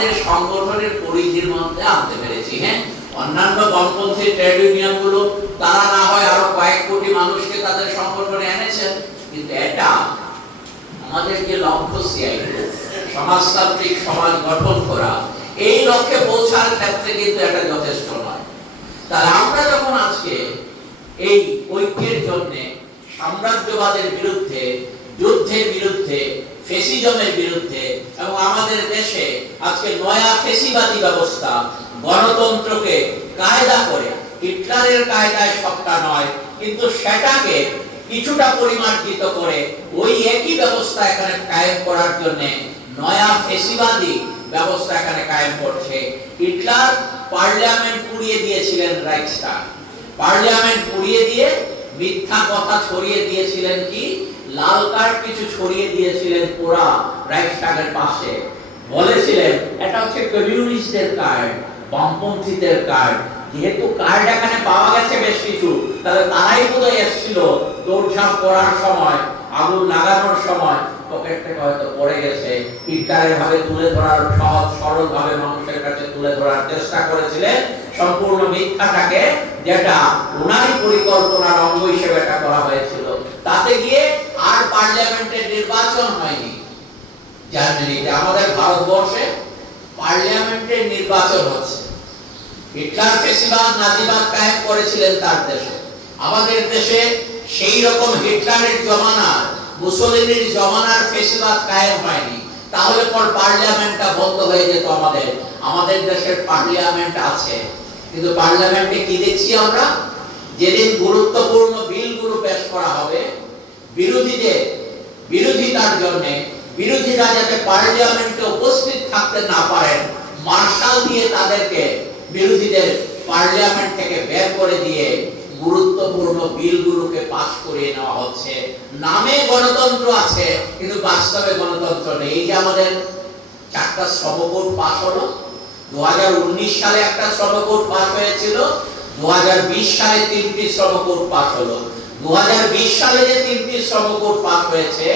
আমাদের সংগঠনের পরিধির মধ্যে আনতে পেরেছি। হ্যাঁ, অন্যান্য বামপন্থী ট্রেড ইউনিয়ন গুলো তারা না হয় আরো কয়েক কোটি মানুষকে তাদের সংগঠনে এনেছেন, কিন্তু এটা আমাদের যে লক্ষ্য সিআইটি সমাজতান্ত্রিক সমাজ গঠন করা, এই লক্ষ্যে পৌঁছার ক্ষেত্রে কিন্তু এটা যথেষ্ট নয়। তাহলে আমরা যখন আজকে এই ঐক্যের জন্য সাম্রাজ্যবাদের বিরুদ্ধে, যুদ্ধের বিরুদ্ধে, ফেসিজমের বিরুদ্ধে, এবং আমাদের দেশে আজকে নয়া ফেসিবাদী ব্যবস্থা গণতন্ত্রকে কায়দা করে, হিটলারের কায়দায় সবটা নয় কিন্তু সেটাকে কিছুটা পরিমার্জিত করে ওই একই ব্যবস্থা এখানে কায়েম করার জন্য নয়া ফেসিবাদী ব্যবস্থা এখানে কায়েম করছে। হিটলার পার্লামেন্ট পুড়িয়ে দিয়েছিলেন, রাইখস্টাগ পার্লামেন্ট পুড়িয়ে দিয়ে মিথ্যা কথা ছড়িয়ে দিয়েছিলেন, কি লাল কার্ড কিছু ছড়িয়ে দিয়েছিলেন পুরা রাইখস্টাগের পাশে, বলেছিলেন এটা হচ্ছে কমিউনিস্টদের কার্ড, বামপন্থীদের কার্ড। যেহেতু কার্ড এখানে পাওয়া গেছে বেশ কিছু, তাহলে তারাই বোধহয় এসেছিল দৌড়ঝাঁপ করার সময়, আগুন লাগানোর সময় পকেট থেকে হয়তো পড়ে গেছে। হিটলারের ভাবে তুলে ধরার, সহজ সরল ভাবে মানুষের কাছে তুলে ধরার চেষ্টা করেছিলেন সম্পূর্ণ মিথ্যাটাকে, যেটা ওনারই পরিকল্পনার অঙ্গ হিসেবে এটা করা হয়েছিল। তাতে গিয়ে আর পার্লামেন্টের নির্বাচন হয়নি। জার্মানিতে, আমাদের ভারতবর্ষে পার্লামেন্টের নির্বাচন হচ্ছে। হিটলার ফেসিবাদ নাজিবাদ কায়েম করেছিলেন তার দেশে, আমাদের দেশে সেই রকম হিটলারের জমানার, মুসলিনের জমানার ফেসিবাদ কায়েম হয়নি। তাহলে পর পার্লামেন্টটা বন্ধ হয়ে যেত। আমাদের দেশের পার্লামেন্ট আছে, কিন্তু পার্লামেন্টে কি দেখছি আমরা? যেদিন গুরুত্বপূর্ণ বিলগুলো পেশ করা হবে, বিরোধিতার জন্য বিরোধীরা যাতে পার্লামেন্টে উপস্থিত থাকতে না পারেন, মার্শাল দিয়ে তাদেরকে, বিরোধীদের পার্লামেন্ট থেকে বের করে দিয়ে গুরুত্বপূর্ণ বিলগুলোকে পাস করিয়ে নেওয়া হচ্ছে। নামে গণতন্ত্র আছে কিন্তু বাস্তবে গণতন্ত্র নেই। এই যে আমাদের 4টা শ্রম কোড পাস হলো, 2019 সালে একটা শ্রম কোড পাস হয়েছিল, 2020 সালে 3টি শ্রম কোড পাস হলো। 2020 সালে যে 3টি শ্রম কোড পাস হয়েছে,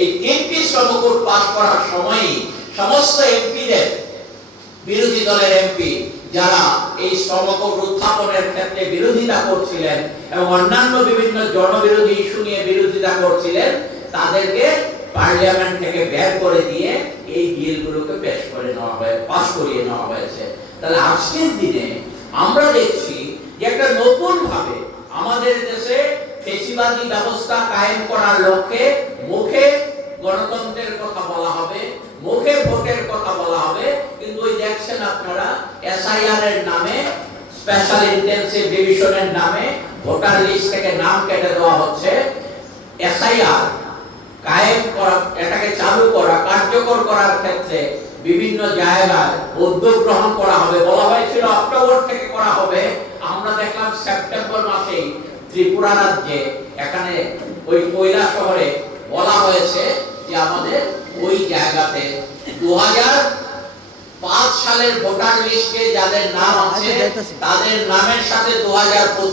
এই 3টি শ্রম কোড পাস করার সময়ই সমস্ত এমপিদের, বিরোধী দলের এমপি যারা এই শ্রম কোড উত্থাপনের ক্ষেত্রে বিরোধিতা করছিলেন এবং অন্যান্য বিভিন্ন জনবিরোধী ইস্যু নিয়ে বিরোধিতা করছিলেন, তাদেরকে পার্লামেন্ট থেকে বের করে দিয়ে এই বিলগুলোকে পেশ করে নেওয়া হয়, পাস করিয়ে নেওয়া হয়েছে। তাহলে আজকের দিনে আমরা দেখছি যে একটা নতুন ভাবে আমাদের দেশে ফেসিবাদী ব্যবস্থা কায়েম করার লক্ষ্যে মুখে গণতন্ত্রের কথা বলা হবে, মুখে ভোটের কথা বলা হবে, কিন্তু ওই দেখছেন আপনারা এসআইআর এর নামে, স্পেশাল ইন্টেনসিভ রিভিশনের নামে ভোটার লিস্ট থেকে নাম কেটে দেওয়া হচ্ছে। এসআইআর কায়েম করা, এটাকে চালু করা, কার্যকর করার ক্ষেত্রে বিভিন্ন জায়গায় উদ্যোগ গ্রহণ করা হবে। বলা হয়েছিল অক্টোবর থেকে করা হবে, আমরা দেখলাম সেপ্টেম্বর মাসেই ত্রিপুরা রাজ্যে, এখানে ওই কৈলাসহরে বলা হয়েছে যে আমাদের ওই জায়গাতে 2005 সালের ভোটার লিস্টে যাদের নাম আছে তাদের নামের সাথে 2025